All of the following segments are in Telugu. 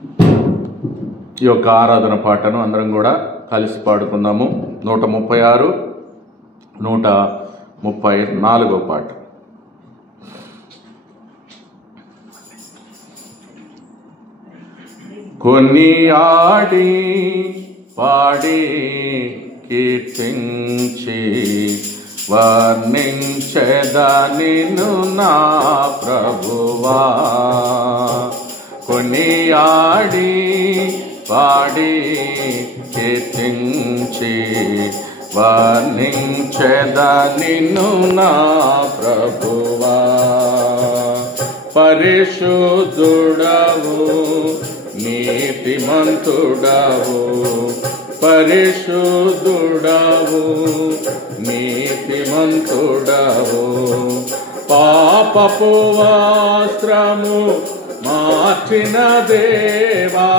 ఈ యొక్క ఆరాధన పాటను అందరం కూడా కలిసి పాడుకుందాము. 136, 134 పాట. కొనియాడి పాడి కీర్తించి వర్ణించెదా నిన్ను నా ప్రభువా. కొనియాడి పాడి కీర్తించి వర్ణించెదా నిన్ను నా ప్రభువా. పరిశుద్ధుడవు నీతిమంతుడవు, పరిశుద్ధుడవు నీతిమంతుడవు. పాపపు వస్త్రము మార్చిన దేవా,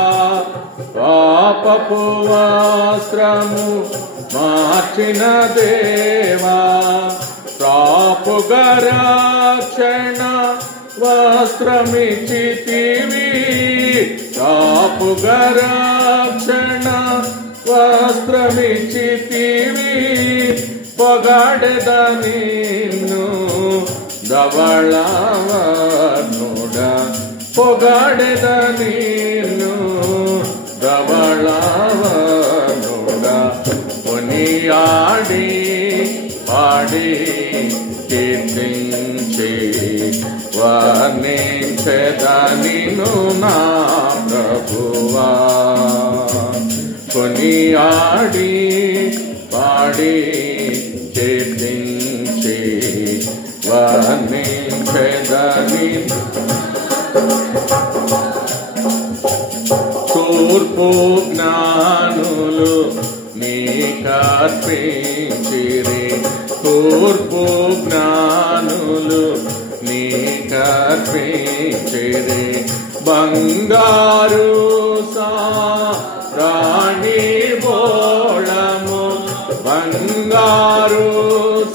పాపపు వస్త్రము మార్చిన దేవా. పాపుగా రక్షణ వస్త్రమిచ్చితివి, పాపుగా రక్షణ వస్త్రమిచ్చితివి. పొగడెద నిన్ను ధవళవర్ణుడా, పొగడెద నిన్ను ధవళవర్ణుడా. కొనియాడి పాడి కీర్తించి వర్ణించెదా నిన్ను నా ప్రభువా. కొనియాడి పాడి కీర్తించి వర్ణించెదా నిన్ను. తూర్పు జ్ఞానులు నీకర్పించిరి, తూర్పు జ్ఞానులు నీకర్పించిరి. బంగారు సారాణి బోళము, బంగారు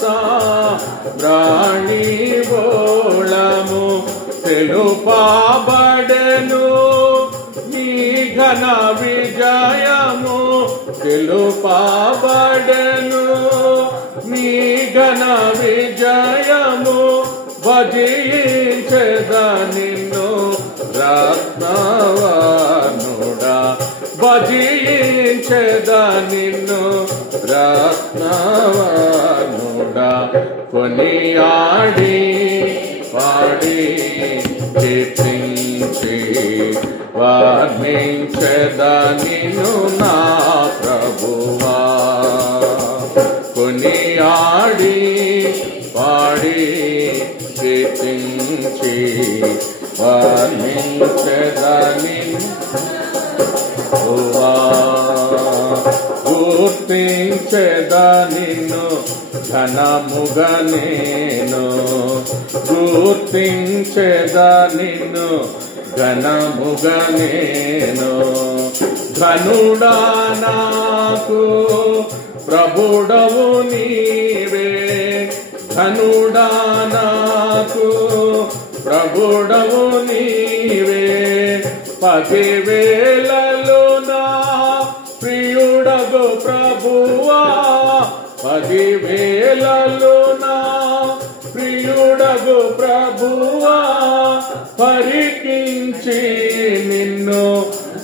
సారాణి బోళము. తెలుపబడెను నీ ఘన విజయము, తెలుపబడెను నీ ఘన విజయము. భజించెదా నిన్ను రత్నవర్ణుడా, భజించెదా నిన్ను రత్నవర్ణుడా. కొనియాడి పాడి కీర్తించి వర్ణించెదా నిన్ను నా ప్రభువా. కొనియాడి పాడి కీర్తించి వర్ణించెదా నిన్ను ప్రభువా. గుర్తించెదా నిన్ను ఘనముగా నేను, గుర్తించెదా నిన్ను ఘనముగా నేను. ఘనుడా నాకు ప్రభుడవు నీవే, ఘనుడా నాకు ప్రభుడవు నీవే. 10,000 నా ప్రియుడగు ప్రభువా, 10,000 నా ప్రియుడగు ప్రభువా. పరికించి నిన్ను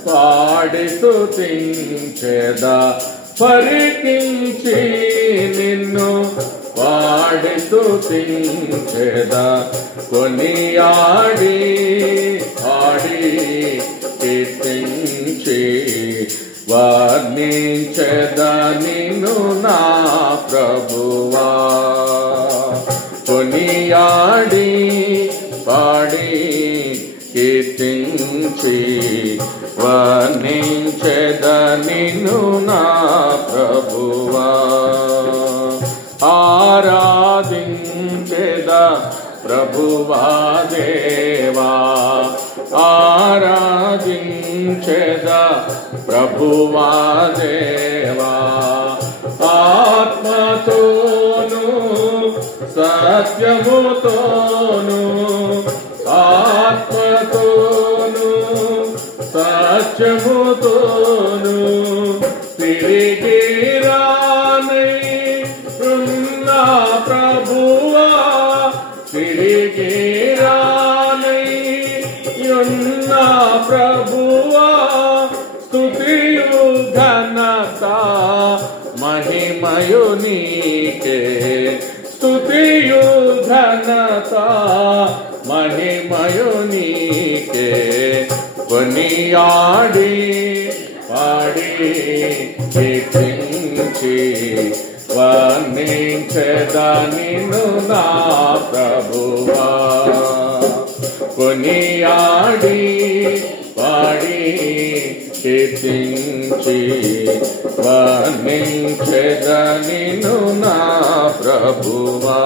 పాడి స్తుతించెదా, పరికించి నిన్ను పాడి స్తుతించెదా. కొనియాడి పాడి కీర్తించి వర్ణించెదా నిన్ను నా ప్రభువా. కొనియాడి పాడి కీర్తించి వర్ణించెదా నిన్ను నా ప్రభువా. ఆరాధించెదా ప్రభువా దేవా, ఆరాధించెదా ప్రభువా దేవా. ఆత్మతోను సత్యముతోను, ఆత్మతోను సత్యముతోను తిరిగి రానై ఉన్న ప్రభువా, తిరిగి రానై ఉన్న ప్రభువా, స్తుతియు ఘనత మహిమయు నీకే, స్తుతియు ఘనత మహిమయు నీకే. కొనియాడి పాడి కీర్తించి వర్ణించెదనిను నా ప్రభువా. కొనియాడి పాడి కీర్తించి వర్ణించెదనిను నా ప్రభువా.